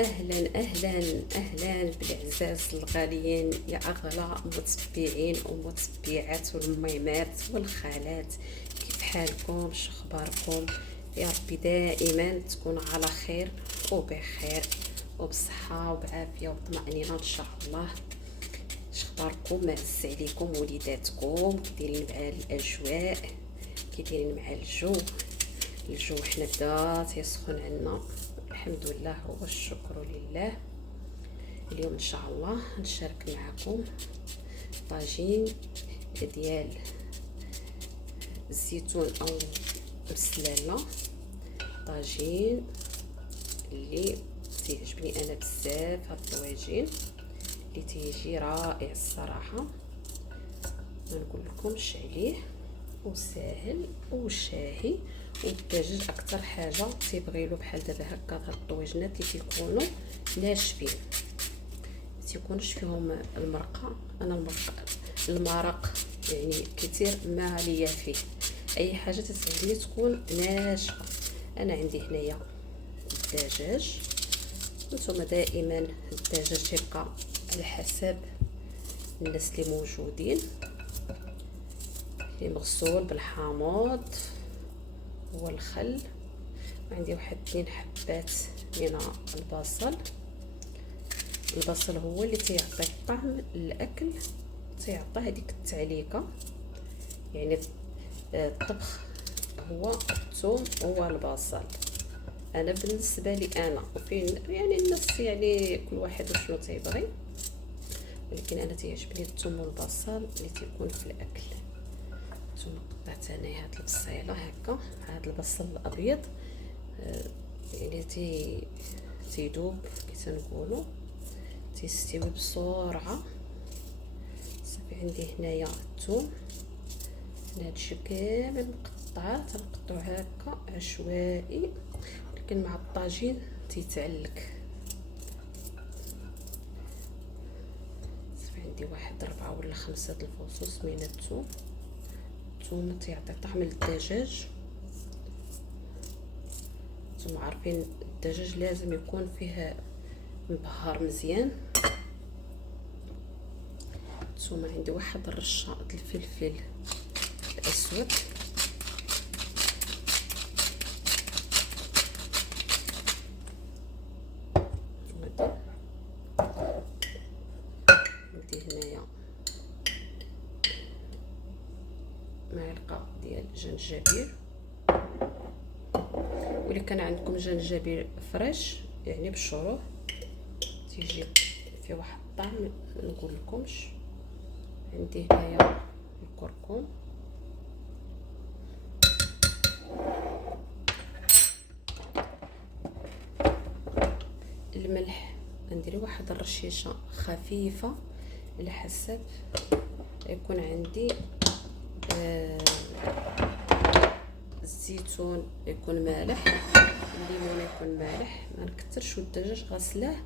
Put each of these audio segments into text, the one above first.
اهلا اهلا اهلا بالاعزاز الغاليين يا اغلى متبعين ومتبعات والميمات والخالات. كيف حالكم؟ شخباركم؟ يا ربي دائما تكونوا على خير وبخير وبصحة وبعافية وطمأنينة ان شاء الله. شخباركم؟ معز عليكم وليداتكم؟ كديرين مع الاجواء؟ كديرين مع الجو حنا بدا تيسخن عنا الحمد لله والشكر لله. اليوم ان شاء الله نشارك معكم طاجين ديال الزيتون او بسلاله، طاجين اللي تيعجبني انا بزاف. هاد الطواجين اللي تيجي رائع الصراحه، ما نقول لكمش عليه، وساهل وشاهي. والدجاج اكثر حاجه تيبغيلو بحال دابا هكا هاد الطويجنات اللي تيكونوا ناشفين، تيكونش فيهم المرقه. انا المرق يعني كثير ما ليا فيه، اي حاجه تتعجبني تكون ناشفه. انا عندي هنايا الدجاج، نتوما دائما الدجاج تيبقى على حسب الناس اللي موجودين، اللي مغسول بالحامض والخل. عندي واحد 2 حبات من البصل هو اللي تيعطي طعم الاكل، تيعطي هذيك التعليكه. يعني الطبخ هو الثوم هو البصل. انا بالنسبه لي انا وفين يعني الناس يعني كل واحد وشنو تيبغي، ولكن انا تيعجبني الثوم والبصل اللي تيكون في الاكل. ثم قطعت انايا هاد البصيله هكا مع هاد البصل الابيض، يعني تيدوب كي تنقولوا، تيستوي بسرعه. صافي عندي هنايا الثوم، هادشي كامل مقطعه، تنقطعو هكا عشوائي، لكن مع الطاجين تيتعلك. صافي عندي واحد 4 ولا 5 د الفصوص من الثوم. الثوم تيعطي طعم للدجاج. نتوما عارفين الدجاج لازم يكون فيه مبهر مزيان. ثم عندي واحد الرشه د الفلفل الاسود، عندي هنايا معلقه ديال الجنجبيل، واللي كان عندكم جنجبيل فريش يعني بالشروح تيجي فيه واحد الطعم ما نقول لكمش. عندي هنايا الكركم، الملح ندير واحد الرشيشه خفيفه على حسب يكون عندي. الزيتون يكون مالح، الليمون يكون مالح، ما نكثرش. والدجاج غسلاه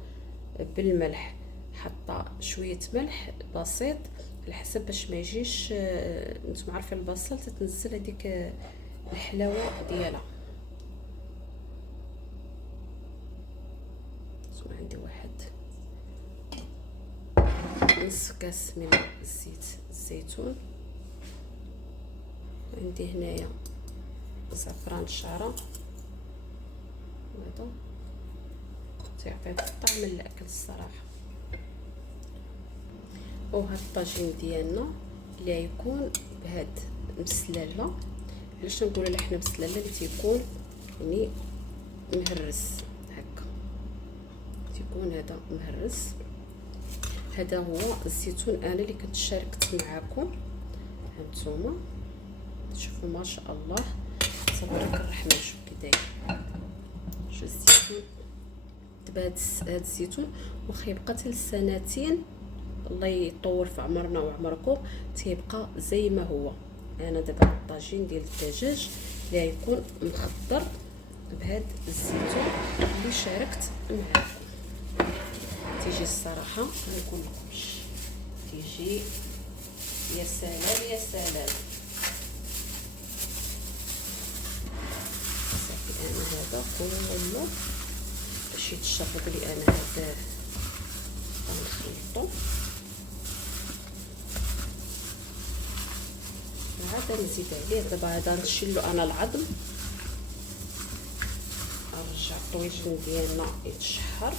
بالملح، حاطه شويه ملح بسيط على حسب باش ما يجيش. نتوما عارفين البصل تتنزل هذيك الحلاوه ديالها. ثم عندي واحد نص كاس من الزيتون. عندي هنايا زعفران الشعره، هذا تيعطي طعم للاكل الصراحه. وهاد الطاجين ديالنا اللي يكون بهاد مسلاله، علاش نقولوا له حنا مسلاله؟ اللي تيكون يعني مهرس هكا، تيكون هذا مهرس. هذا هو الزيتون انا اللي كنت شاركت معكم. هانتوما شوفوا ما شاء الله تبارك الرحمن. شوف كي داير، شوف الزيتون دابا هاد الزيتون واخا يبقى حتى لسنتين، الله يطول في عمرنا وعمركم، تيبقى زي ما هو. انا دابا الطاجين ديال الدجاج اللي يكون مخضر بهاد الزيتون اللي شاركت معكم، تيجي الصراحه ما نقول لكمش، تيجي يا سلام يا سلام. صافي انا هذا كله باش باش يتشرب لي انا هذا غنخلطو. عاد نزيد عليه دابا، هذا نشيلو انا العظم، نرجع الطويجين ديالنا يتشحر.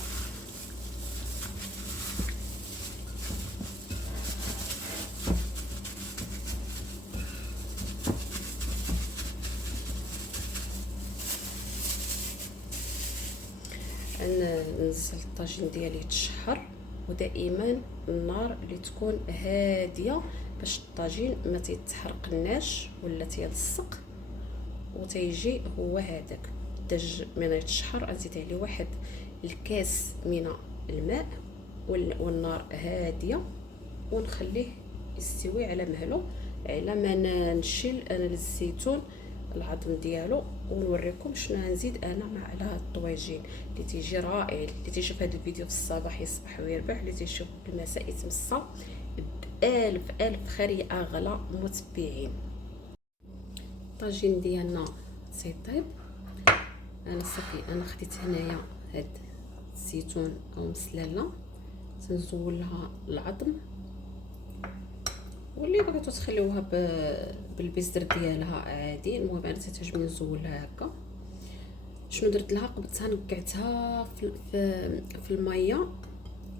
ننزل الطاجين ديالي يتشحر، ودائما النار اللي تكون هاديه باش الطاجين ما تيتحرقناش ولا تيلصق، وتيجي هو هذاك الدجاج من يتشحر. نزيد عليه واحد الكاس من الماء والنار هاديه، ونخليه يستوي على مهله على ما نشيل انا الزيتون العظم ديالو، ونوريكم شنو غنزيد انا مع على هاد الطويجين اللي تيجي رائع. اللي تيشوف هذا الفيديو في الصباح يصبح ويربح، اللي تيشوف المساء يتمسى بألف خير يا اغلى متبعين. الطاجين ديالنا تيطيب. انا صافي انا خديت هنايا هاد الزيتون او مسلاله، تنزولها العظم، واللي بغيتو تخليوها بالبزر ديالها عادي. المهم انا تتعجبني نزولها هكا. شنو درت لها؟ قبضتها نقعتها في الميه،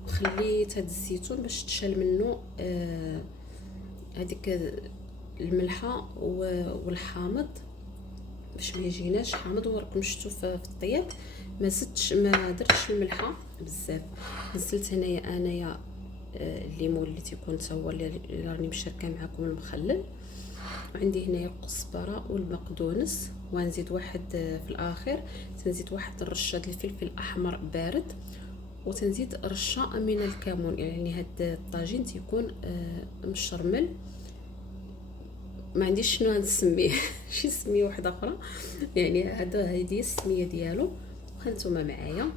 خليت هاد الزيتون باش تشال منه هذيك الملحه والحامض باش ما يجيناش حامض. وراكم شفتوا في الطياب ما درتش الملحه بزاف. نزلت هنايا انايا الليمون اللي تيكون حتى هو اللي راني مشاركه معكم المخلل، وعندي هنايا الكزبره والبقدونس، ونزيد واحد في الاخر تنزيد واحد الرشه ديال الفلفل الاحمر بارد، وتنزيد رشه من الكمون. يعني هاد الطاجين تيكون مشرمل، ما عنديش شنو نسميه شي سميه واحده اخرى، يعني هذه السميه ديالو. وخنتوما معايا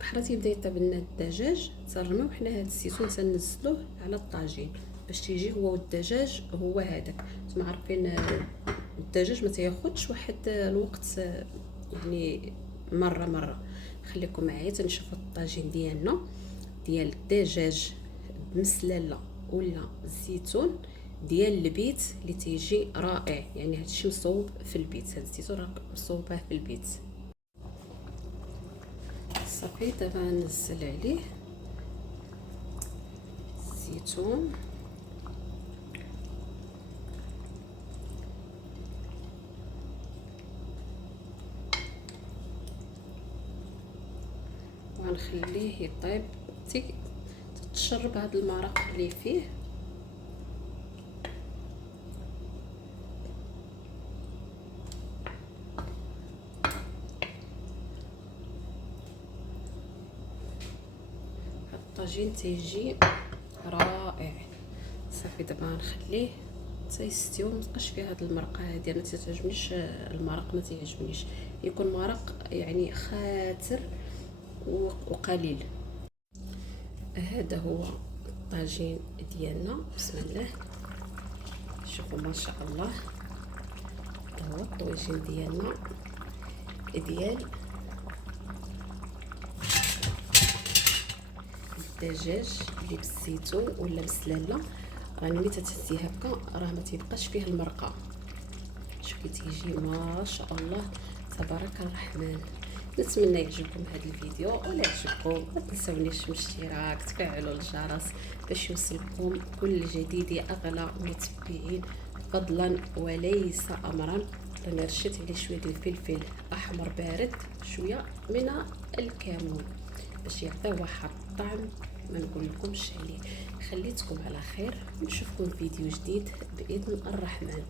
بحال تيبدا يطيب لنا الدجاج، تنرميو حنا هاد الزيتون تنزلوه على الطاجين باش تيجي هو والدجاج هو هذاك. نتوما عارفين الدجاج ما تياخذش واحد الوقت، يعني مره. خليكم معايا تنشوفوا الطاجين ديالنا ديال الدجاج بمسلاله ولا الزيتون ديال البيت اللي تيجي رائع. يعني هادشي مصوب في البيت، هاد الزيتون راه مصوبه في البيت. صافي دابا نزل عليه الزيتون، وغنخليه يطيب تتشرب هاد المرق اللي فيه. الطاجين تيجي رائع. صافي دابا غنخليه تيستوي، متبقاش فيه هاد المرقه هادي. انا تتعجبنيش المرق، ما تيعجبنيش، يكون مرق يعني خاتر وقليل. هذا هو الطاجين ديالنا، بسم الله. شوفوا ما شاء الله، هذا هو الطويجين ديالنا ديال الدجاج اللي بالزيتون ولا بالسلاله. راني ملي تتهزيه هكا راه ما تيبقاش فيه المرقه. شوفي تيجي ما شاء الله تبارك الرحمن. نتمنى يعجبكم هذا الفيديو، ولا يعجبكم ما تنسونيش من الاشتراك، تفعلوا الجرس باش يوصلكم كل جديد يا اغلى متابعين، فضلا وليس امرا. راني رشيت عليه شويه ديال الفلفل احمر بارد، شويه من الكمون باش يعطيه واحد الطعم ما نقول لكمش عليه. خليتكم على خير، نشوفكم فيديو جديد باذن الرحمن.